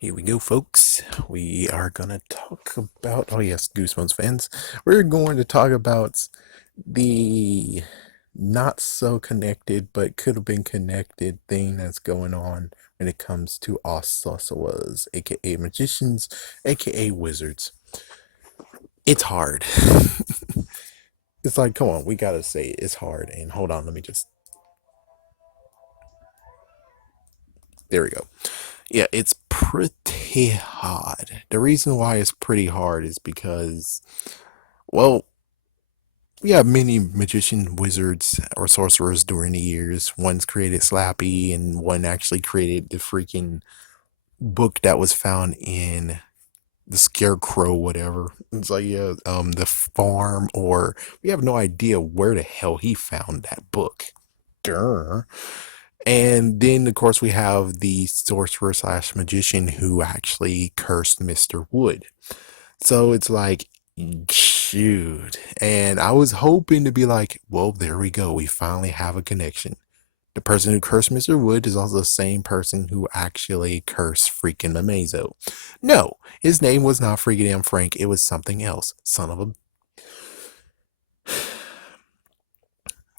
Here we go, folks. We are going to talk about, oh, yes, Goosebumps fans. We're going to talk about the not so connected, but could have been connected thing that's going on when it comes to us sorcerers, aka magicians, aka wizards. It's hard. It's like, come on, we got to say it's hard. And hold on, let me just, there we go. Yeah, it's pretty hard. The reason why it's pretty hard is because, well, we have many magician wizards or sorcerers during the years. One's created Slappy, and one actually created the freaking book that was found in the Scarecrow, whatever. It's like, yeah, the farm, or we have no idea where the hell he found that book. Durr. And then, of course, we have the sorcerer slash magician who actually cursed Mr. Wood. So it's like, shoot. And I was hoping to be like, well, there we go. We finally have a connection. The person who cursed Mr. Wood is also the same person who actually cursed freaking Mamazo. No, his name was not freaking damn Frank. It was something else. Son of a.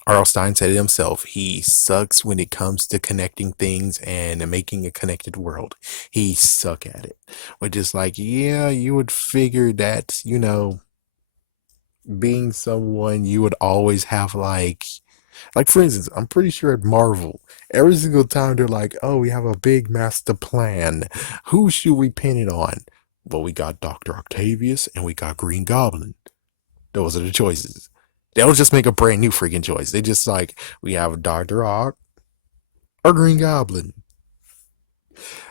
R.L. Stein said it himself. He sucks when it comes to connecting things and making a connected world. He suck at it. Which is like, yeah, you would figure that, being someone you would always have like for instance, I'm pretty sure at Marvel, every single time they're like, oh, we have a big master plan. Who should we pin it on? Well, we got Dr. Octavius and we got Green Goblin. Those are the choices. They don't just make a brand new freaking choice. They just like, we have Dr. Ock or Green Goblin.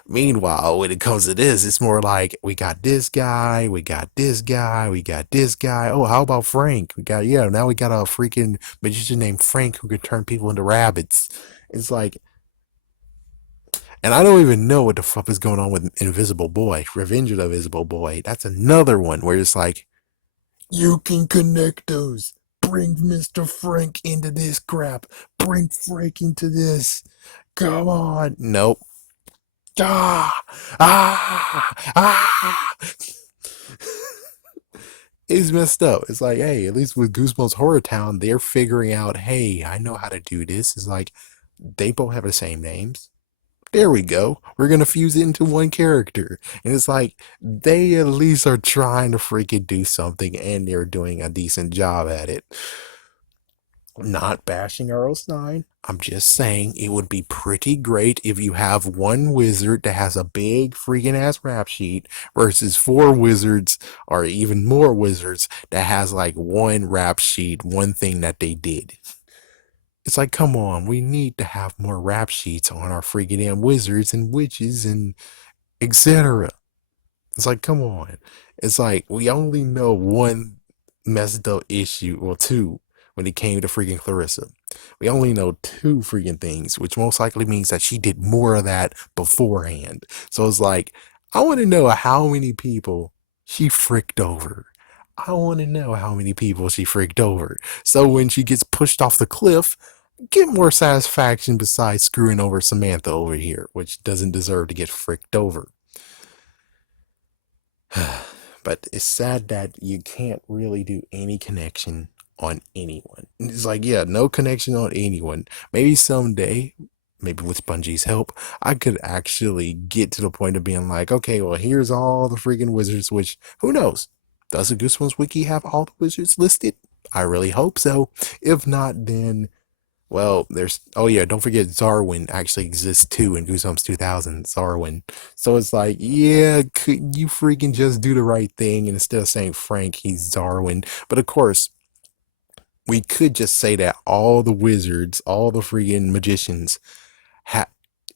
Meanwhile, when it comes to this, it's more like we got this guy, we got this guy, we got this guy. Oh, how about Frank? Now we got a freaking magician named Frank who could turn people into rabbits. It's like, and I don't even know what the fuck is going on with Invisible Boy, Revenge of the Invisible Boy. That's another one where it's like, you can connect those. Bring Mr. Frank into this crap. Bring Frank into this. Come on. Nope. Ah, ah. It's messed up. It's like, hey, at least with Goosebumps Horror Town, they're figuring out, hey, I know how to do this. It's like, they both have the same names. There we go. We're going to fuse it into one character. And it's like, they at least are trying to freaking do something, and they're doing a decent job at it. Not bashing RO9. I'm just saying it would be pretty great if you have one wizard that has a big freaking ass rap sheet versus four wizards or even more wizards that has like one rap sheet, one thing that they did. It's like, come on, we need to have more rap sheets on our freaking damn wizards and witches and etc. It's like, come on. It's like we only know one messed up issue or two when it came to freaking Clarissa. We only know two freaking things, which most likely means that she did more of that beforehand. So it's like, I want to know how many people she fricked over. I want to know how many people she fricked over. So when she gets pushed off the cliff, get more satisfaction besides screwing over Samantha over here, which doesn't deserve to get fricked over. But it's sad that you can't really do any connection on anyone. It's like, yeah, no connection on anyone. Maybe someday, maybe with Bungie's help, I could actually get to the point of being like, okay, well, here's all the freaking wizards, which, who knows? Does the Goosebumps Wiki have all the wizards listed? I really hope so. If not, then well, there's oh yeah, don't forget Zarwin actually exists too in Goosebumps 2000. Zarwin, so it's like, yeah, could you freaking just do the right thing and instead of saying Frank, he's Zarwin? But of course, we could just say that all the wizards, all the freaking magicians, ha-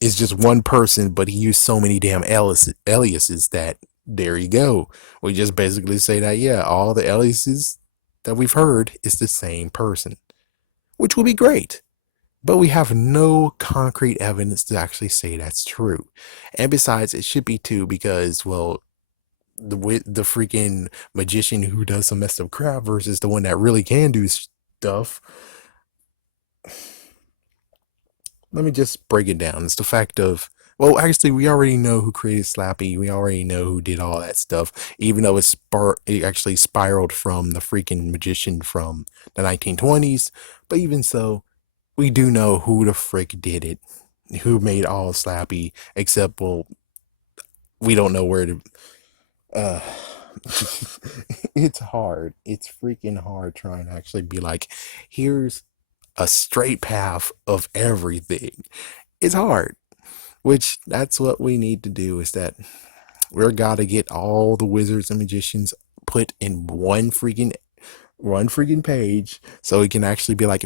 is just one person, but he used so many damn aliases that there you go. We just basically say that yeah, all the aliases that we've heard is the same person, which would be great. But we have no concrete evidence to actually say that's true. And besides, it should be too because, well, the freaking magician who does some messed up crap versus the one that really can do stuff. Let me just break it down. It's the fact of Well, actually, we already know who created Slappy. We already know who did all that stuff, even though it actually spiraled from the freaking magician from the 1920s. But even so, we do know who the frick did it, who made all Slappy, except, well, we don't know where to. Uh, it's hard. It's freaking hard trying to actually be like, here's a straight path of everything. It's hard, which that's what we need to do is that we're gotta get all the wizards and magicians put in one freaking page so we can actually be like,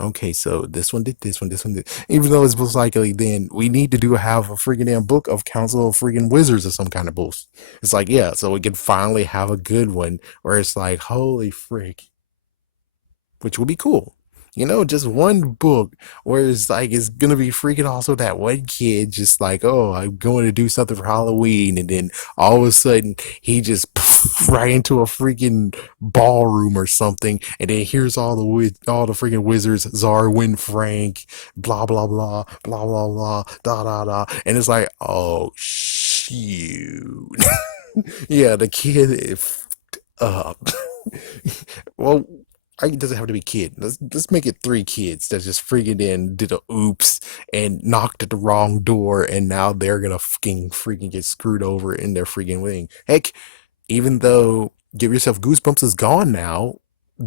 okay, so this one did this one did. Even though it's most likely, then we need to have a freaking damn book of Council of freaking Wizards or some kind of bullshit. It's like, yeah, so we can finally have a good one where it's like, holy frick, which would be cool. Just one book where it's like it's gonna be freaking also that one kid just like, oh, I'm going to do something for Halloween, and then all of a sudden he just right into a freaking ballroom or something, and then here's all the freaking wizards, Zarwin, Frank, blah blah blah, blah blah blah, da da da, and it's like, oh shoot, yeah, the kid is up. Well, it doesn't have to be kid. Let's make it three kids that just freaking in did a oops and knocked at the wrong door, and now they're gonna freaking get screwed over in their freaking wing. Heck, even though Give Yourself Goosebumps is gone now,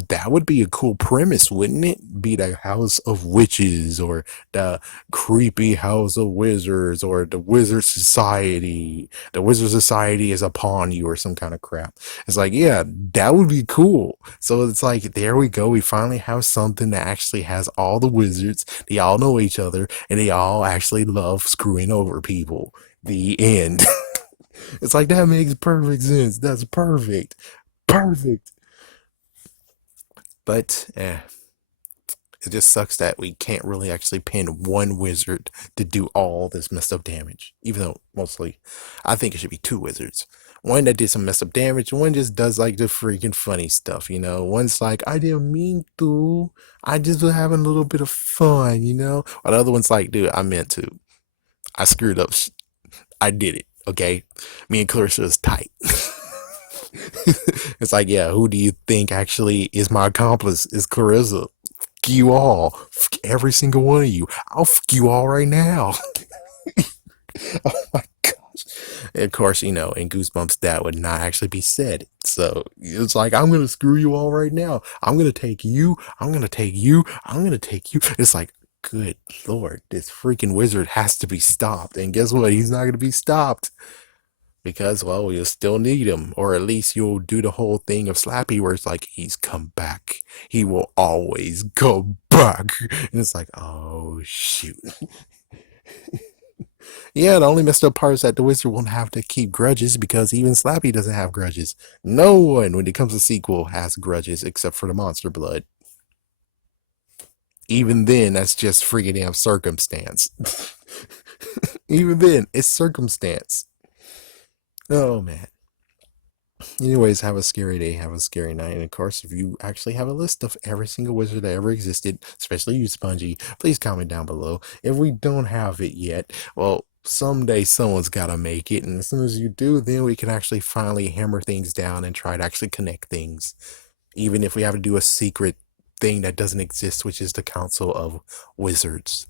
that would be a cool premise, wouldn't it? Be the House of Witches, or the creepy House of Wizards, or the Wizard Society. The Wizard Society is upon you, or some kind of crap. It's like, yeah, that would be cool. So it's like, there we go. We finally have something that actually has all the wizards. They all know each other, and they all actually love screwing over people. The end. It's like, that makes perfect sense. That's perfect. Perfect. But it just sucks that we can't really actually pin one wizard to do all this messed up damage. Even though mostly I think it should be two wizards. One that did some messed up damage, one just does like the freaking funny stuff. One's like, I didn't mean to. I just was having a little bit of fun. While the other one's like, dude, I meant to. I screwed up. I did it. Okay. Me and Clarissa is tight. It's like, yeah, who do you think actually is my accomplice? Is Clarissa. You all. Every single one of you. I'll you all right now. Oh my gosh. And of course, in Goosebumps, that would not actually be said. So it's like, I'm going to screw you all right now. I'm going to take you. I'm going to take you. I'm going to take you. It's like, good Lord, this freaking wizard has to be stopped. And guess what? He's not going to be stopped. Because, well, you'll still need him, or at least you'll do the whole thing of Slappy where it's like, he's come back. He will always go back. And it's like, oh, shoot. Yeah, the only messed up part is that the wizard won't have to keep grudges because even Slappy doesn't have grudges. No one, when it comes to sequel, has grudges except for the monster blood. Even then, that's just freaking damn circumstance. Even then, it's circumstance. Oh, man. Anyways, have a scary day, have a scary night. And of course, if you actually have a list of every single wizard that ever existed, especially you, Spongy, please comment down below. If we don't have it yet, well, someday someone's got to make it. And as soon as you do, then we can actually finally hammer things down and try to actually connect things. Even if we have to do a secret thing that doesn't exist, which is the Council of Wizards.